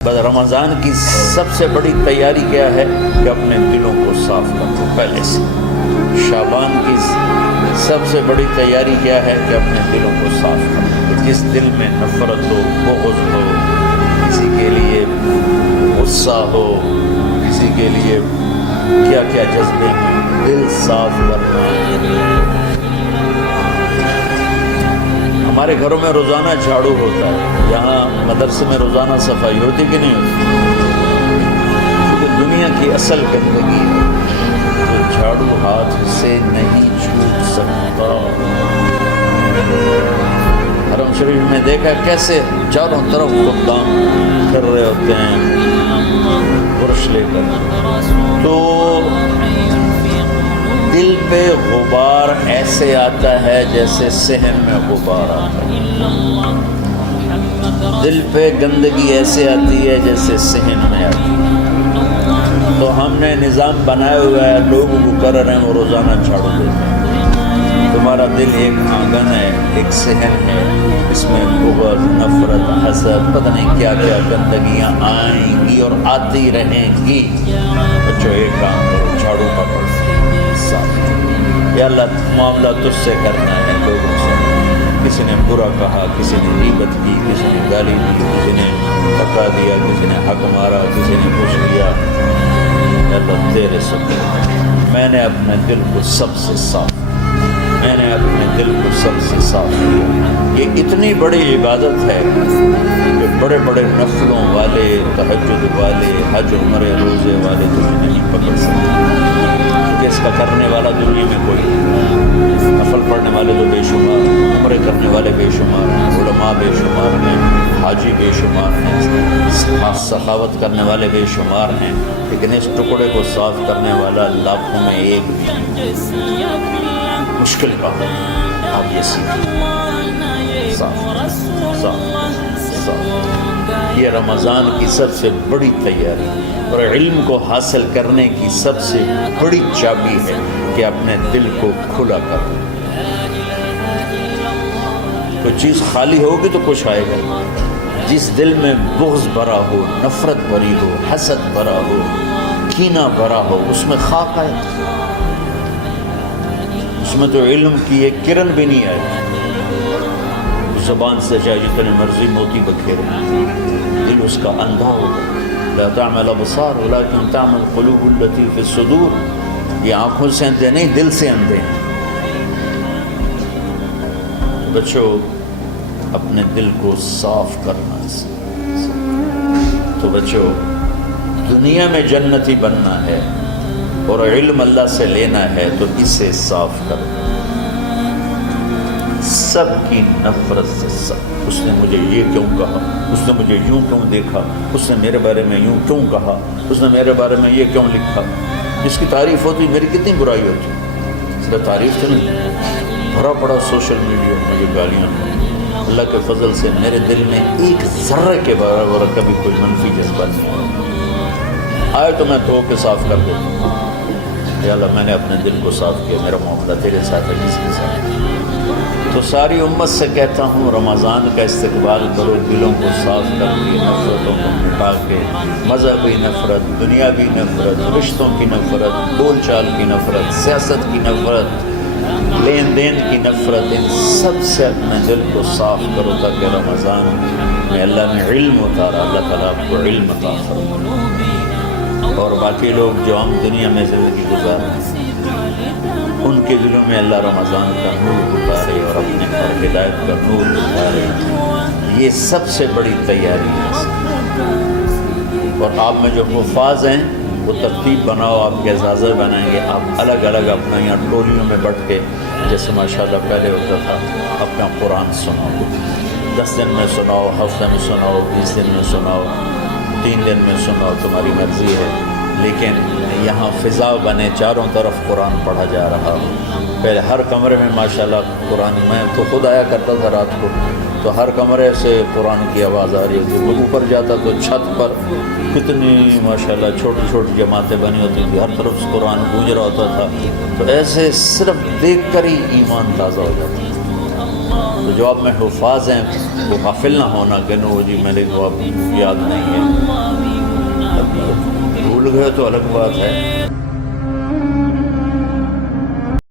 بس رمضان کی سب سے بڑی تیاری کیا ہے کہ اپنے دلوں کو صاف کر دو پہلے سے۔ شعبان کی سب سے بڑی تیاری کیا ہے کہ اپنے دلوں کو صاف کر دو۔ جس دل میں نفرت ہو، بغض ہو، کسی کے لیے غصہ ہو، کسی کے لیے کیا کیا جذبے ہیں، دل صاف کرنا۔ ہمارے گھروں میں روزانہ جھاڑو ہوتا ہے، یہاں مدرسے میں روزانہ صفائی ہوتی کہ نہیں ہوتی؟ کیونکہ دنیا کی اصل گندگی ہے جو جھاڑو ہاتھ سے نہیں چھوٹ سکتا۔ حرم شریف میں دیکھا کیسے چاروں طرف خدام کر رہے ہوتے ہیں برش لے کر، تو دل پہ غبار ایسے آتا ہے جیسے صحن میں غبار آتا ہے، دل پہ گندگی ایسے آتی ہے جیسے صحن میں آتی ہے۔ تو ہم نے نظام بنایا ہوا ہے، لوگ مقرر ہیں وہ روزانہ جھاڑو دیتے ہیں۔ تمہارا دل ایک آنگن ہے، ایک صحن ہے، اس میں بغض، نفرت، حسد، پتہ نہیں کیا کیا گندگیاں آئیں گی اور آتی رہیں گی۔ بچوں ایک کام کرو، جھاڑو پکڑو صاف۔ یا اللہ معاملہ تجھ سے کرنا ہے، لوگوں سے کسی نے برا کہا، کسی نے غیبت کی، کسی نے گالی دی، کسی نے دھکا دیا، کسی نے حق مارا، کسی نے کچھ کیا، یا اللہ تیرے سبب میں نے اپنے دل کو سب سے صاف، میں نے اپنے دل کو سب سے صاف کیا۔ یہ اتنی بڑی عبادت ہے کہ بڑے بڑے نفلوں والے، تہجد والے، حج عمرے روزے والے تجھے نہیں پکڑ سکتے، کیونکہ اس کا کرنے والا دنیا میں کوئی نہیں۔ نفل پڑھنے والے تو بے شمار ہیں، عمرے کرنے والے بے شمار ہیں، علماء بے شمار ہیں، حاجی بے شمار ہیں، سخاوت کرنے والے بے شمار ہیں، لیکن اس ٹکڑے کو صاف کرنے والا لاکھوں میں ایک بھی نہیں۔ مشکل کام ہے، آپ یہ سیکھیں، صاف صاف صاف۔ یہ رمضان کی سب سے بڑی تیاری اور علم کو حاصل کرنے کی سب سے بڑی چابی ہے کہ اپنے دل کو کھلا کر۔ کوئی چیز خالی ہوگی تو کچھ آئے گا۔ جس دل میں بغض بھرا ہو، نفرت بھری ہو، حسد بھرا ہو، کینہ بھرا ہو، اس میں خاک آئے، اس میں تو علم کی ایک کرن بھی نہیں آئی۔ زبان سے چاہے جتنے مرضی موتی بکھیرے، دل اس کا اندھا ہوگا۔ لا تعمل ابصار ولكن تعمل قلوب التي في الصدور۔ یہ آنکھوں سے اندھے نہیں، دل سے اندھے ہیں۔ بچوں اپنے دل کو صاف کرنا ہے۔ تو بچوں دنیا میں جنتی بننا ہے اور علم اللہ سے لینا ہے تو اسے صاف کرو۔ سب کی نفرت سے، سب، اس نے مجھے یہ کیوں کہا، اس نے مجھے یوں کیوں دیکھا، اس نے میرے بارے میں یوں کیوں کہا، اس نے میرے بارے میں یہ کیوں لکھا۔ جس کی تعریف ہوتی میری کتنی برائی ہوتی، اس کا تعریف تو نہیں، بھرا پڑا سوشل میڈیا مجھے گالیاں۔ اللہ کے فضل سے میرے دل میں ایک ذرے کے برابر کبھی کوئی منفی جذبہ نہیں آئے تو میں دھو کے صاف کر دیتا ہوں۔ یا اللہ میں نے اپنے دل کو صاف کیا، میرا معاملہ تیرے ساتھ ہے، کسی کے ساتھ۔ تو ساری امت سے کہتا ہوں رمضان کا استقبال کرو، دلوں کو صاف کر کے، نفرتوں کو مٹا کے، مذہبی نفرت، دنیاوی نفرت، رشتوں کی نفرت، بول چال کی نفرت، سیاست کی نفرت، لین دین کی نفرت، ان سب سے اپنے دل کو صاف کرو تاکہ رمضان میں اللہ نے علم اتارا، اللہ تعالیٰ آپ کو علم عطا فرمائے، اور باقی لوگ جو ہم دنیا میں زندگی گزاریں ان کے دلوں میں اللہ رمضان کا نور اتارے اور اپنے پر ہدایت کا نور اتارے۔ یہ سب سے بڑی تیاری ہے۔ اور آپ میں جو حفاظ ہیں وہ ترتیب بناؤ، آپ کے اعزازہ بنائیں گے، آپ الگ الگ اپنا یہاں ٹولیوں میں بٹ کے، جیسے ماشاءاللہ پہلے ہوتا تھا، اپنا قرآن سناؤ، 10 دن میں سناؤ، ہفتہ میں سناؤ، 20 دن میں سناؤ، 3 دن میں سناؤ، تمہاری مرضی ہے، لیکن یہاں فضا بنے، چاروں طرف قرآن پڑھا جا رہا ہو۔ پہلے ہر کمرے میں ماشاءاللہ قرآن، میں تو خود آیا کرتا تھا رات کو، تو ہر کمرے سے قرآن کی آواز آ رہی ہوتی، وہ اوپر جاتا تو چھت پر کتنی ماشاءاللہ چھوٹی چھوٹی جماعتیں بنی ہوتی تھیں، ہر طرف سے قرآن گونج رہا ہوتا تھا، تو ایسے صرف دیکھ کر ہی ایمان تازہ ہو جاتا تھا۔ تو جو آپ میں حفاظ ہیں وہ غافل نہ ہونا کہ نو جی میرے کو اب یاد نہیں ہے، اب بھول گئے تو الگ بات ہے۔